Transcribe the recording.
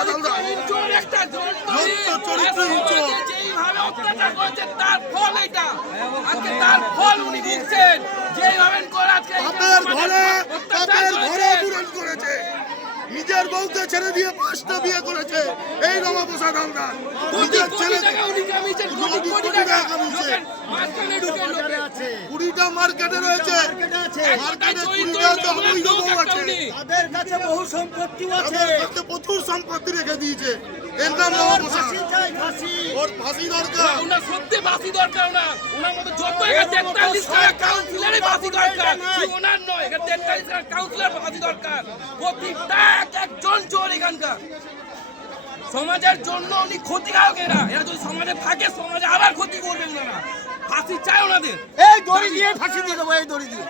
নবাবপ্রসাদ হালদার চরিত্রহীন চোর। যেইভাবে অত্যাচার করেছে তার ফল এটা, আজকে তার ফল উনি ভুগছেন। যেইভাবে করে আজকে বাপের ঘরে পূরণ করেছে, নিজের বউকে ছেড়ে দিয়ে 5টা বিয়ে করেছে এই নবাবপ্রসাদ হালদার। নিজের ছেলেকে 20টা মার্কেটে রয়েছে, মার্কেটে 20টা অবৈধ বউ আছে, তাদের কাছে বহু সম্পত্তি আছে, প্রচুর সম্পত্তি রেখে দিয়েছে। এর নাম নবাবপ্রসাদ। ওর ফাঁসি দরকার। ওনার সত্যি ফাঁসি দরকার না, ওনার মতো যত 43 কাউন্সিলরের ফাঁসি দরকার, ওনার নয়। 43 কাউন্সিলর ফাঁসি দরকার। প্রতিটা একজন চোর এখানকার। সমাজের জন্য উনি ক্ষতিকারক এরা যদি সমাজে থাকে, সমাজে আবার ক্ষতি করবেন ওনারা। ফাঁসি চাই ওনাদের। এই দড়ি দিয়ে ফাঁসি দিয়ে দেবো, এই দড়ি দিয়ে।